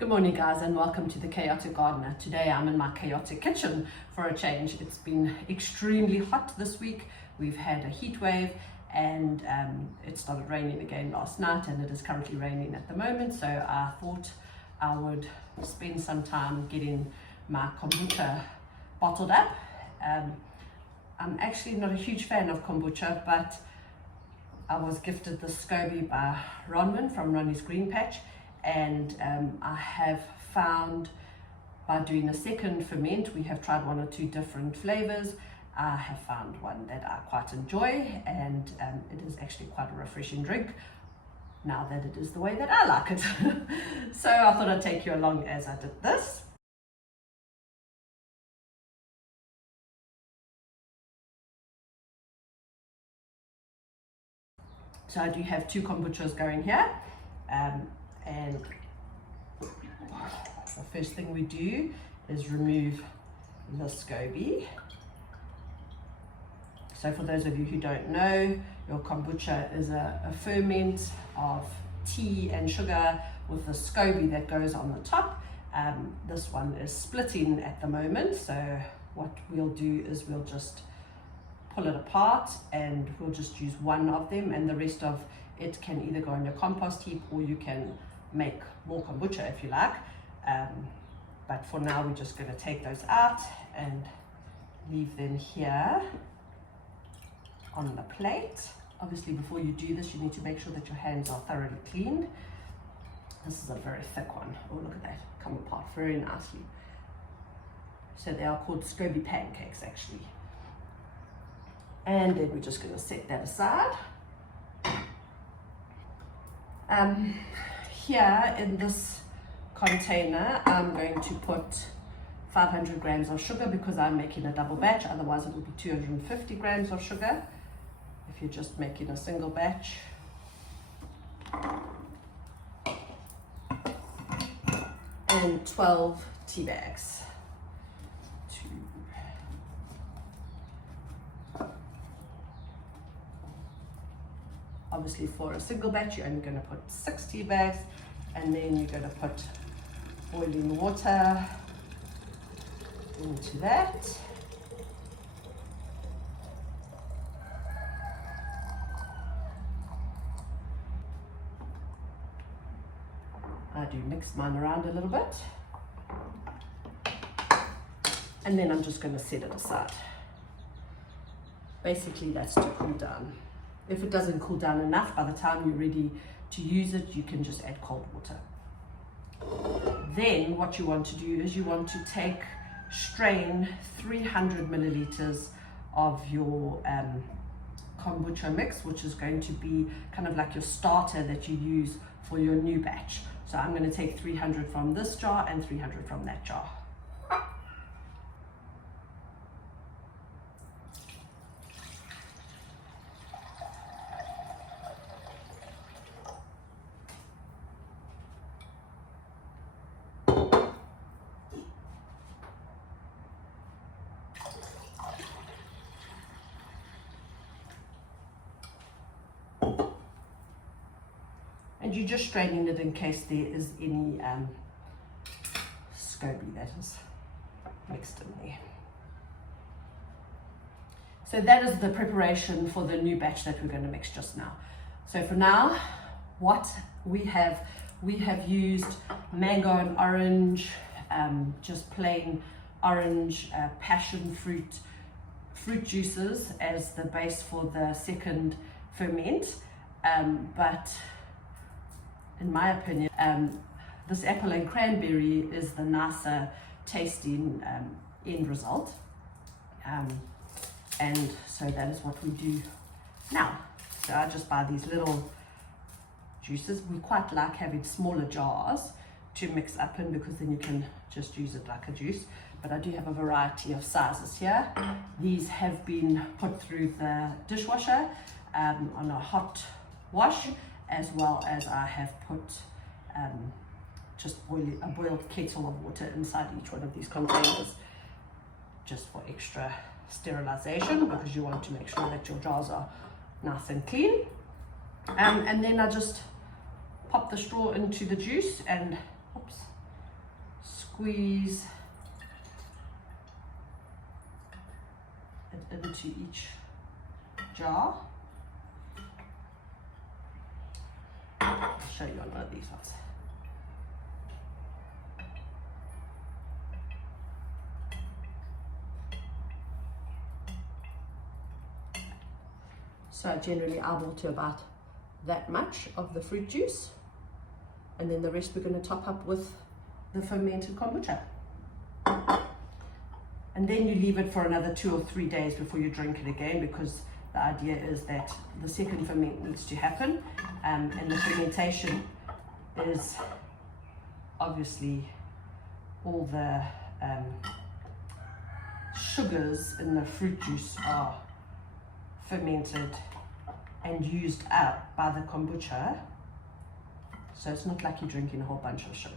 Good morning guys, and welcome to the Chaotic Gardener. Today I'm in my chaotic kitchen for a change. It's been extremely hot this week. We've had a heat wave and it started raining again last night, and it is currently raining at the moment, so I thought I would spend some time getting my kombucha bottled up. I'm actually not a huge fan of kombucha, but I was gifted this SCOBY by Ronwin from Ronnie's Green Patch, and I have found, by doing a second ferment, we have tried one or two different flavors. I have found one that I quite enjoy, and it is actually quite a refreshing drink now that it is the way that I like it. So I thought I'd take you along as I did this. So I do have two kombuchas going here, and the first thing we do is remove the SCOBY. So for those of you who don't know, your kombucha is a ferment of tea and sugar with the SCOBY that goes on the top. This one is splitting at the moment, so what we'll do is we'll just pull it apart and we'll just use one of them, and the rest of it can either go in your compost heap or you can make more kombucha if you like. But for now we're just going to take those out and leave them here on the plate. Obviously before you do this you need to make sure that your hands are thoroughly cleaned. This is a very thick one. Oh, look at that, come apart very nicely. So they are called SCOBY pancakes actually. And then we're just going to set that aside. Here in this container I'm going to put 500 grams of sugar because I'm making a double batch, otherwise it would be 250 grams of sugar if you're just making a single batch. And 12 tea bags. Obviously for a single batch you're only going to put 6 tea bags, and then you're going to put boiling water into that. I do mix mine around a little bit, and then I'm just going to set it aside. Basically that's to cool down. If it doesn't cool down enough, by the time you're ready to use it, you can just add cold water. Then what you want to do is you want to strain 300 milliliters of your kombucha mix, which is going to be kind of like your starter that you use for your new batch. So I'm going to take 300 from this jar and 300 from that jar. And you're just straining it in case there is any SCOBY that is mixed in there. So that is the preparation for the new batch that we're going to mix just now. So for now, what we have used mango and orange, just plain orange passion fruit juices as the base for the second ferment, but in my opinion, this apple and cranberry is the nicer tasting end result. And so that is what we do now. So I just buy these little juices. We quite like having smaller jars to mix up in because then you can just use it like a juice. But I do have a variety of sizes here. These have been put through the dishwasher on a hot wash, as well as I have put just a boiled kettle of water inside each one of these containers, just for extra sterilization, because you want to make sure that your jars are nice and clean. And then I just pop the straw into the juice and oops, squeeze it into each jar. I'll show you on one of these ones. So generally I will to about that much of the fruit juice, and then the rest we're going to top up with the fermented kombucha. And then you leave it for another 2 or 3 days before you drink it again, because the idea is that the second ferment needs to happen, and the fermentation is obviously all the sugars in the fruit juice are fermented and used up by the kombucha, so it's not like you're drinking a whole bunch of sugar.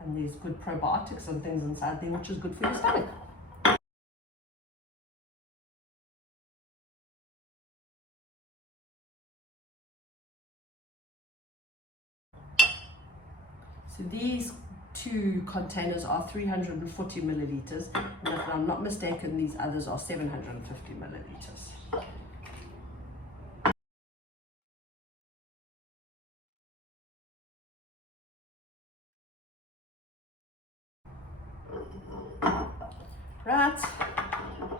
And there's good probiotics and things inside there, which is good for your stomach. So these 2 containers are 340 milliliters, and if I'm not mistaken, these others are 750 milliliters. Right,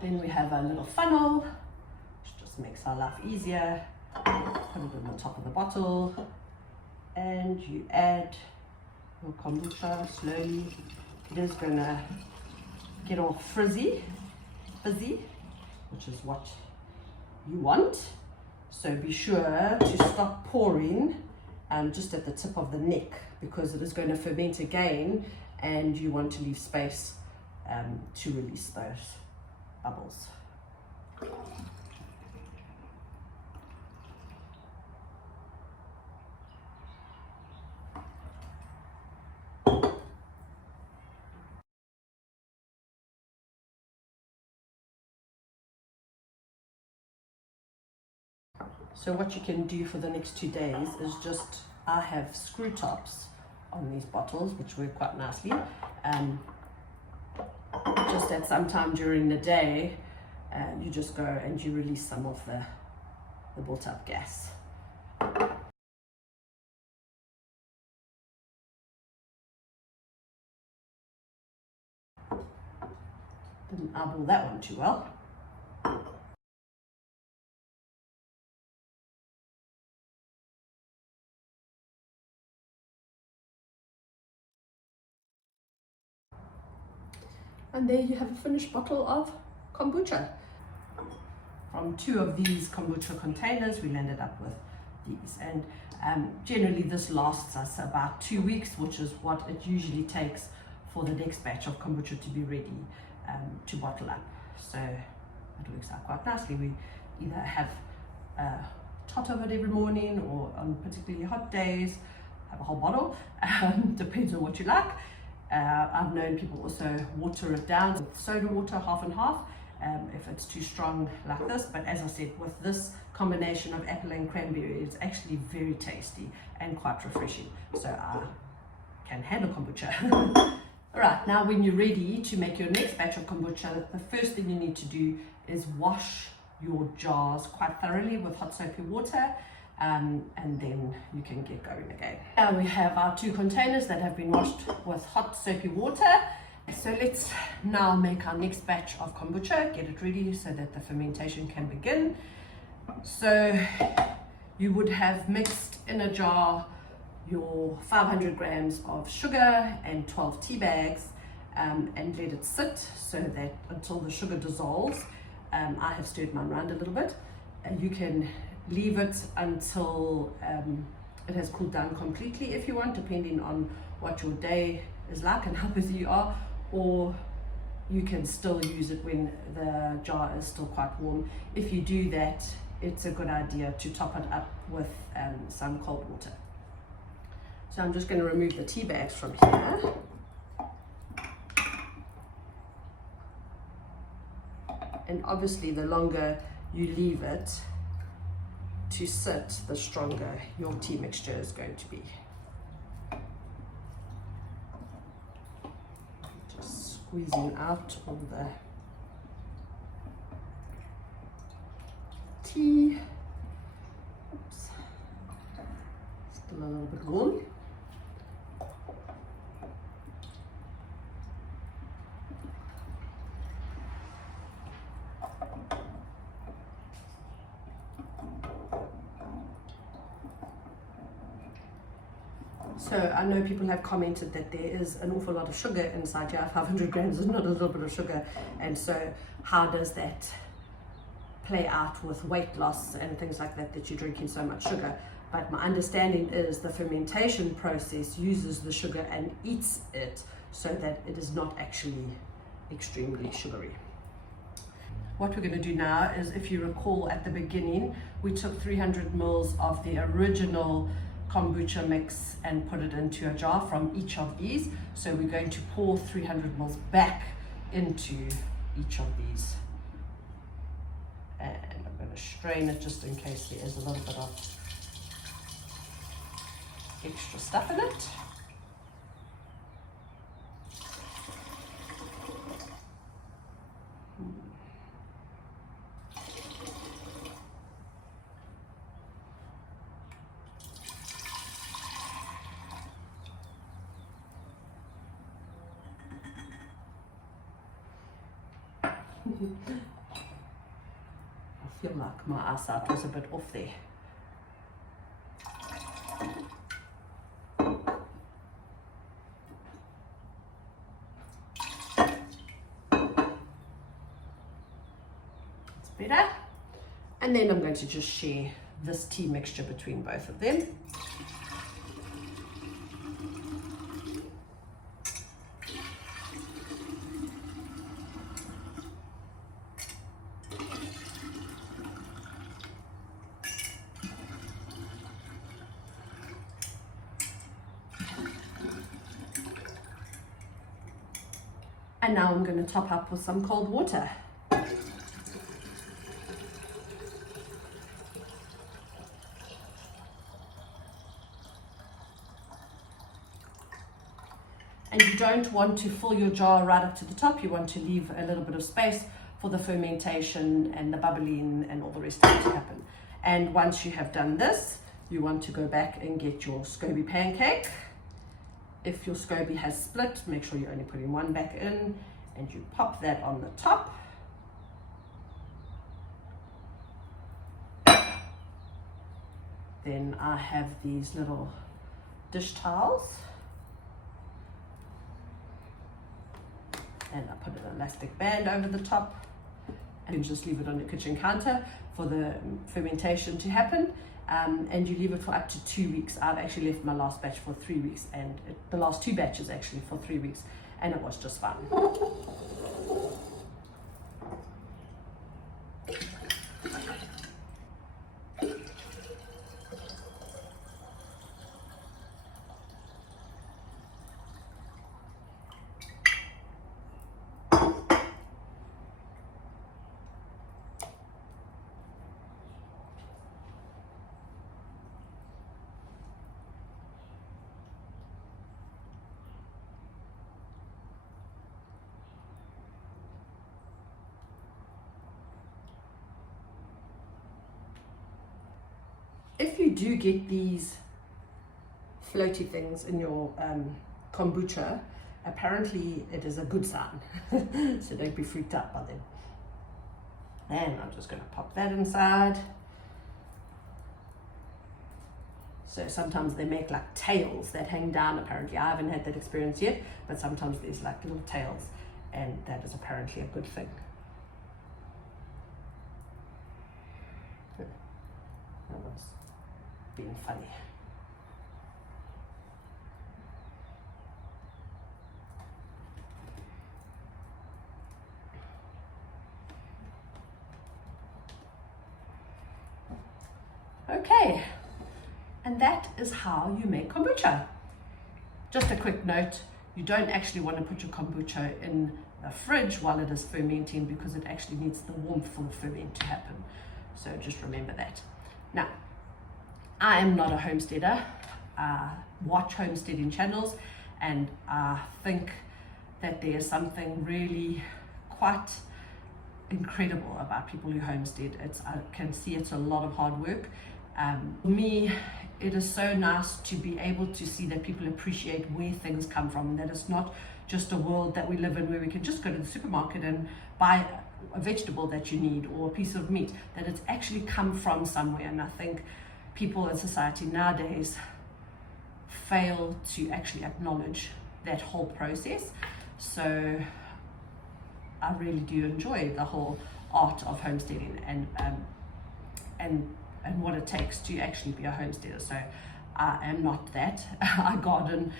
then we have a little funnel, which just makes our life easier. Put it on the top of the bottle, and you add your kombucha slowly. It is going to get all fizzy, which is what you want. So be sure to stop pouring just at the tip of the neck, because it is going to ferment again, and you want to leave space to release those bubbles. So what you can do for the next 2 days is just, I have screw tops on these bottles, which work quite nicely. Just at some time during the day, you just go and you release some of the built up gas. Didn't eyeball that one too well. And there you have a finished bottle of kombucha. From 2 of these kombucha containers, we ended up with these. And generally this lasts us about 2 weeks, which is what it usually takes for the next batch of kombucha to be ready to bottle up. So it works out quite nicely. We either have a tot of it every morning, or on particularly hot days, have a whole bottle, depends on what you like. I've known people also water it down with soda water, half and half, if it's too strong like this. But as I said, with this combination of apple and cranberry, it's actually very tasty and quite refreshing. So I can handle kombucha. Alright, now when you're ready to make your next batch of kombucha, the first thing you need to do is wash your jars quite thoroughly with hot soapy water. And then you can get going again. Now we have our 2 containers that have been washed with hot soapy water. So let's now make our next batch of kombucha, get it ready so that the fermentation can begin. So you would have mixed in a jar your 500 grams of sugar and 12 tea bags, and let it sit so that until the sugar dissolves. I have stirred mine around a little bit. You can leave it until it has cooled down completely if you want, depending on what your day is like and how busy you are, or you can still use it when the jar is still quite warm. If you do that, it's a good idea to top it up with some cold water. So I'm just going to remove the tea bags from here. And obviously the longer you leave it to sit, the stronger your tea mixture is going to be. squeezing out all the tea. Oops. Still a little bit warm. So I know people have commented that there is an awful lot of sugar inside here. 500 grams is not a little bit of sugar. And so how does that play out with weight loss and things like that, that you're drinking so much sugar? But my understanding is the fermentation process uses the sugar and eats it so that it is not actually extremely sugary. What we're going to do now is, if you recall at the beginning, we took 300 mils of the original kombucha mix and put it into a jar from each of these. So we're going to pour 300 mils back into each of these. And I'm going to strain it just in case there is a little bit of extra stuff in it. I feel like my eyesight was a bit off there. It's better. And then I'm going to just share this tea mixture between both of them. And now I'm going to top up with some cold water. And you don't want to fill your jar right up to the top. You want to leave a little bit of space for the fermentation and the bubbling and all the rest of it to happen. And once you have done this, you want to go back and get your SCOBY pancake. If your SCOBY has split, make sure you're only putting one back in, and you pop that on the top. Then I have these little dish towels, and I put an elastic band over the top, and you just leave it on the kitchen counter for the fermentation to happen. And you leave it for up to 2 weeks. I've actually left my last batch for 3 weeks, and the last 2 batches actually for 3 weeks, and it was just fun. If you do get these floaty things in your kombucha, apparently it is a good sign. So don't be freaked out by them. And I'm just going to pop that inside. So sometimes they make like tails that hang down, apparently. I haven't had that experience yet, but sometimes there's like little tails, and that is apparently a good thing. That was being funny. Okay, and that is how you make kombucha. Just a quick note, you don't actually want to put your kombucha in the fridge while it is fermenting, because it actually needs the warmth for the ferment to happen. So just remember that. Now, I am not a homesteader. I watch homesteading channels, and I think that there is something really quite incredible about people who homestead. I can see it's a lot of hard work. For me, it is so nice to be able to see that people appreciate where things come from, that it's not just a world that we live in where we can just go to the supermarket and buy a vegetable that you need or a piece of meat, that it's actually come from somewhere. And I think people in society nowadays fail to actually acknowledge that whole process. So I really do enjoy the whole art of homesteading and what it takes to actually be a homesteader. So I am not that. I garden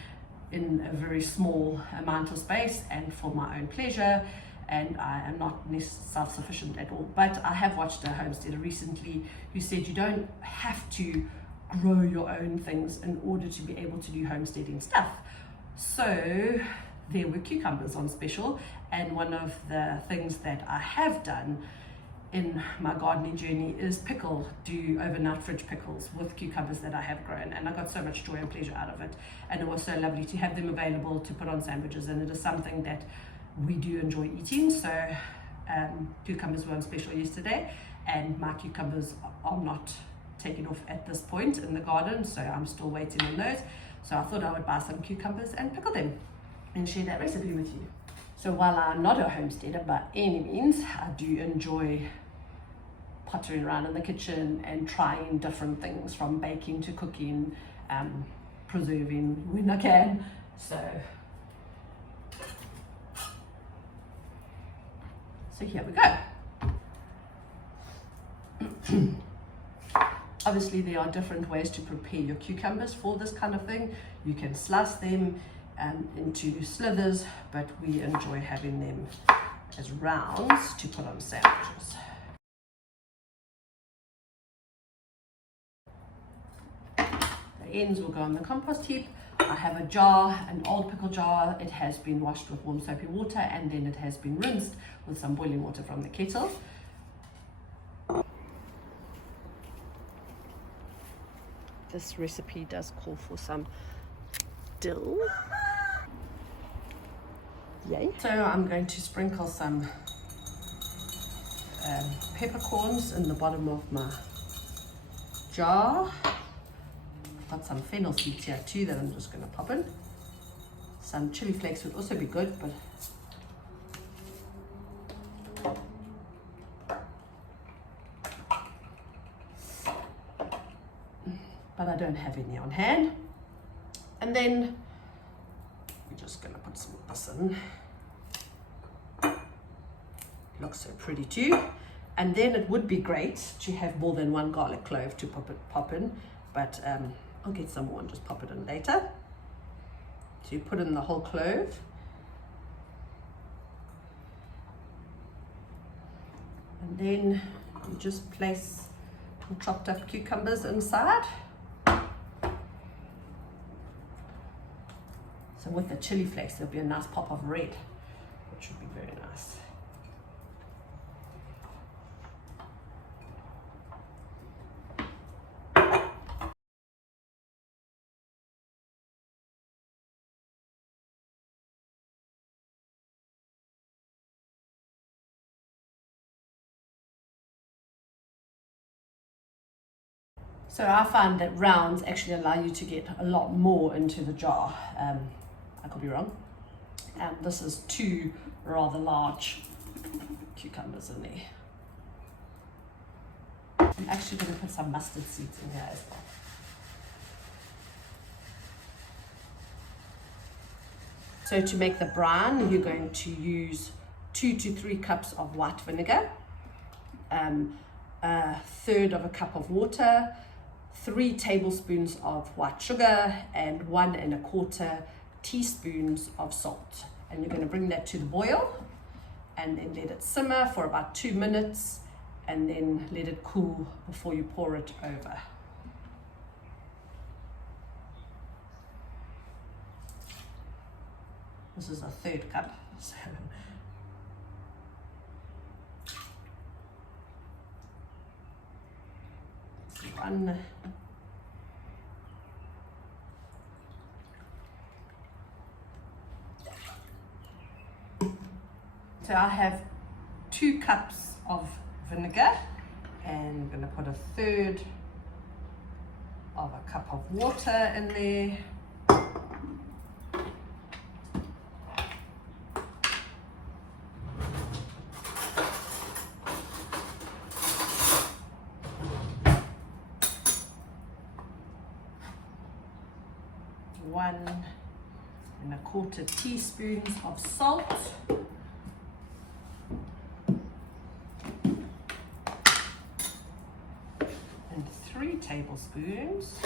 in a very small amount of space and for my own pleasure, and I am not self-sufficient at all. But I have watched a homesteader recently who said you don't have to grow your own things in order to be able to do homesteading stuff. So there were cucumbers on special, and one of the things that I have done in my gardening journey is do overnight fridge pickles with cucumbers that I have grown, and I got so much joy and pleasure out of it, and it was so lovely to have them available to put on sandwiches, and it is something that we do enjoy eating. So cucumbers were on special yesterday, and my cucumbers are not taken off at this point in the garden, so I'm still waiting on those. So I thought I would buy some cucumbers and pickle them and share that recipe with you. So while I'm not a homesteader by any means, I do enjoy pottering around in the kitchen and trying different things, from baking to cooking, preserving when I can. So here we go. Obviously there are different ways to prepare your cucumbers for this kind of thing. You can slice them into slithers, but we enjoy having them as rounds to put on sandwiches. The ends will go on the compost heap. I have a jar, an old pickle jar. It has been washed with warm soapy water, and then it has been rinsed with some boiling water from the kettle. This recipe does call for some dill. Yay. So I'm going to sprinkle some peppercorns in the bottom of my jar. I've got some fennel seeds here too that I'm just going to pop in. Some chili flakes would also be good, but I don't have any on hand. And then we're just going to put some of this in. Looks so pretty too. And then it would be great to have more than one garlic clove to pop in, but I'll get some more and just pop it in later. So you put in the whole clove. And then you just place your chopped up cucumbers inside. So with the chili flakes, there'll be a nice pop of red, which would be very nice. So I find that rounds actually allow you to get a lot more into the jar. I could be wrong. And this is 2 rather large cucumbers in there. I'm actually going to put some mustard seeds in here as well. So to make the brine, you're going to use 2 to 3 cups of white vinegar, 1/3 of a cup of water, 3 tablespoons of white sugar, and 1 1/4 teaspoons of salt. And you're going to bring that to the boil and then let it simmer for about 2 minutes, and then let it cool before you pour it over. This is a 1/3 cup. So one. So I have 2 cups of vinegar, and I'm going to put a third of a cup of water in there. One and a quarter teaspoons of salt. And 3 tablespoons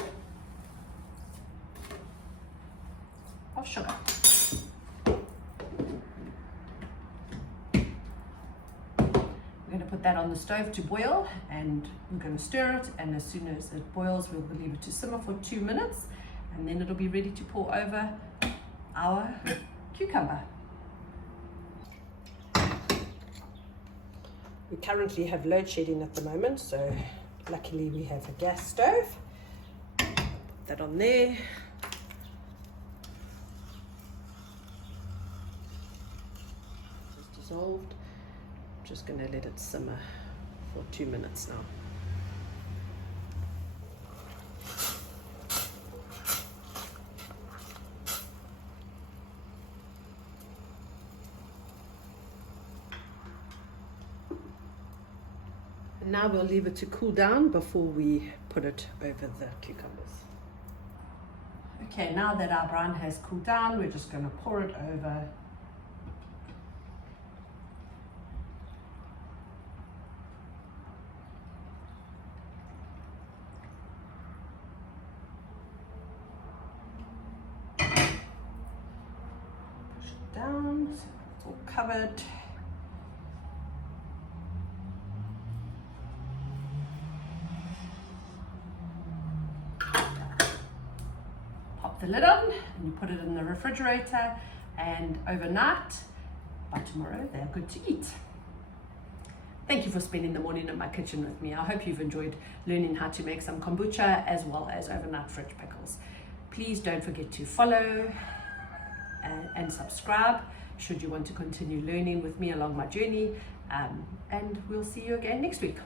of sugar. We're going to put that on the stove to boil, and we're going to stir it, and as soon as it boils we'll leave it to simmer for 2 minutes, and then it'll be ready to pour over our cucumber. We currently have load shedding at the moment, so luckily we have a gas stove. Put that on there. Just dissolved. I'm just going to let it simmer for 2 minutes now. Now we'll leave it to cool down before we put it over the cucumbers. Okay, now that our brine has cooled down, we're just going to pour it over. Push it down so it's all covered. The lid on, and you put it in the refrigerator, and overnight, by tomorrow they're good to eat. Thank you for spending the morning in my kitchen with me. I hope you've enjoyed learning how to make some kombucha as well as overnight fridge pickles. Please don't forget to follow and subscribe should you want to continue learning with me along my journey, and we'll see you again next week.